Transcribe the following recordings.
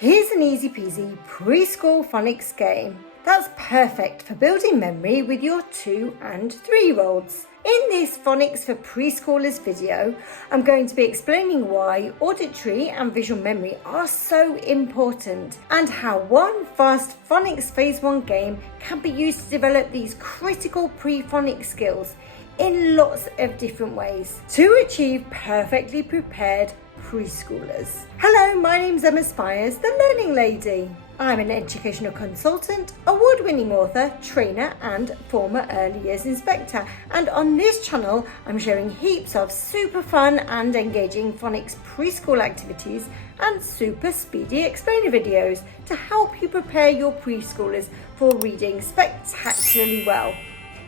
Here's an easy peasy preschool phonics game that's perfect for building memory with your 2 and 3-year-olds. In this Phonics for Preschoolers video, I'm going to be explaining why auditory and visual memory are so important and how one fast phonics phase 1 game can be used to develop these critical pre-phonics skills in lots of different ways to achieve perfectly prepared preschoolers. Hello, my name's Emma Spires, the Learning Lady. I'm an educational consultant, award-winning author, trainer and former early years inspector, and on this channel I'm sharing heaps of super fun and engaging phonics preschool activities and super speedy explainer videos to help you prepare your preschoolers for reading spectacularly well.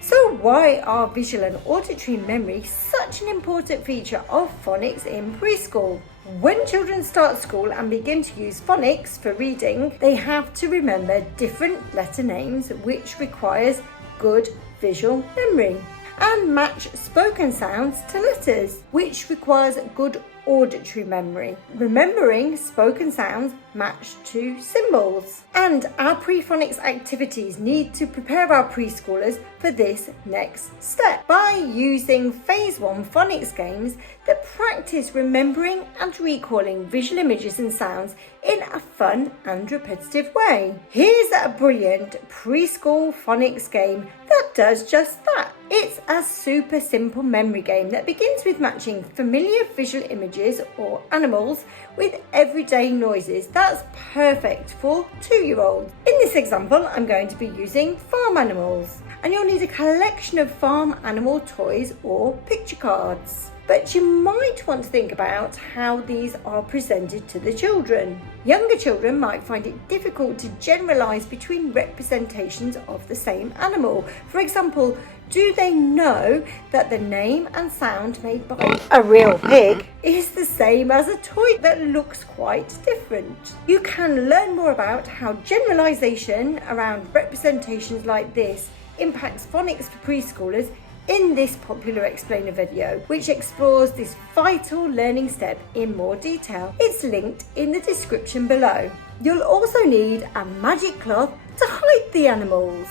So why are visual and auditory memory such an important feature of phonics in preschool? When children start school and begin to use phonics for reading, they have to remember different letter names, which requires good visual memory, and match spoken sounds to letters, which requires good auditory memory. Remembering spoken sounds matched to symbols. And our pre-phonics activities need to prepare our preschoolers for this next step by using phase 1 phonics games that practice remembering and recalling visual images and sounds in a fun and repetitive way. Here's a brilliant preschool phonics game that does just that. It's a super simple memory game that begins with matching familiar visual images or animals with everyday noises. That's perfect for 2-year-olds. In this example, I'm going to be using farm animals, and you'll need a collection of farm animal toys or picture cards. But you might want to think about how these are presented to the children. Younger children might find it difficult to generalise between representations of the same animal. For example, do they know that the name and sound made by a real pig is the same as a toy that looks quite different? You can learn more about how generalisation around representations like this impacts phonics for preschoolers in this popular explainer video, which explores this vital learning step in more detail. It's linked in the description below. You'll also need a magic cloth to hide the animals.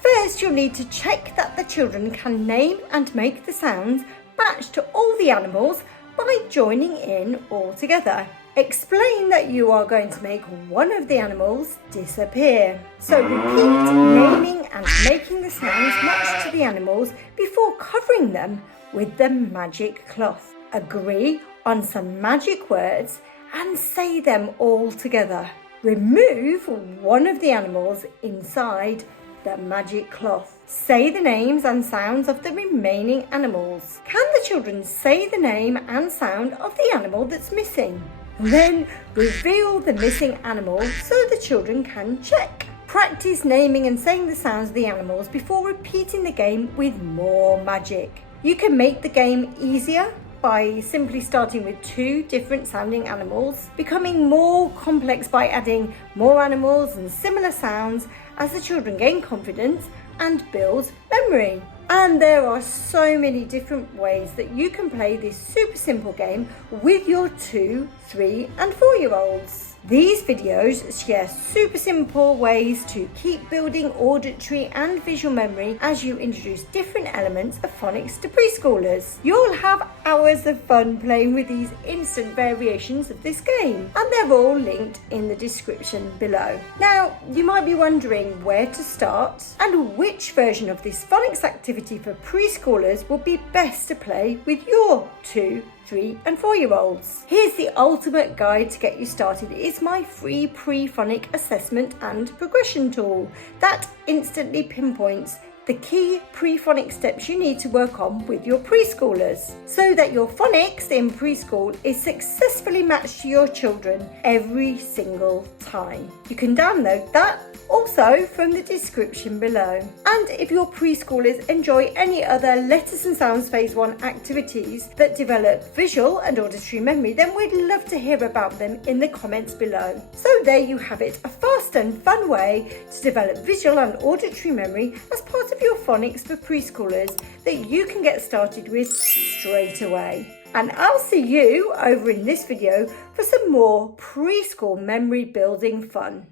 First, you'll need to check that the children can name and make the sounds match to all the animals by joining in all together. Explain that you are going to make one of the animals disappear. So repeat naming and making the sounds match to the animals before covering them with the magic cloth. Agree on some magic words and say them all together. Remove one of the animals inside the magic cloth. Say the names and sounds of the remaining animals. Can the children say the name and sound of the animal that's missing? Then reveal the missing animal so the children can check. Practice naming and saying the sounds of the animals before repeating the game with more magic. You can make the game easier by simply starting with 2 different sounding animals, becoming more complex by adding more animals and similar sounds as the children gain confidence and build memory. And there are so many different ways that you can play this super simple game with your 2, 3 and 4-year-olds. These videos share super simple ways to keep building auditory and visual memory as you introduce different elements of phonics to preschoolers. You'll have hours of fun playing with these instant variations of this game, and they're all linked in the description below. Now, you might be wondering where to start and which version of this phonics activity for preschoolers would be best to play with your 2, 3 and 4-year-olds. Here's the ultimate guide to get you started. It's my free pre-phonic assessment and progression tool that instantly pinpoints the key pre-phonic steps you need to work on with your preschoolers so that your phonics in preschool is successfully matched to your children every single time. You can download that also from the description below. And if your preschoolers enjoy any other letters and sounds phase 1 activities that develop visual and auditory memory, then we'd love to hear about them in the comments below. So there you have it, a fast and fun way to develop visual and auditory memory as part of your phonics for preschoolers that you can get started with straight away. And I'll see you over in this video for some more preschool memory building fun.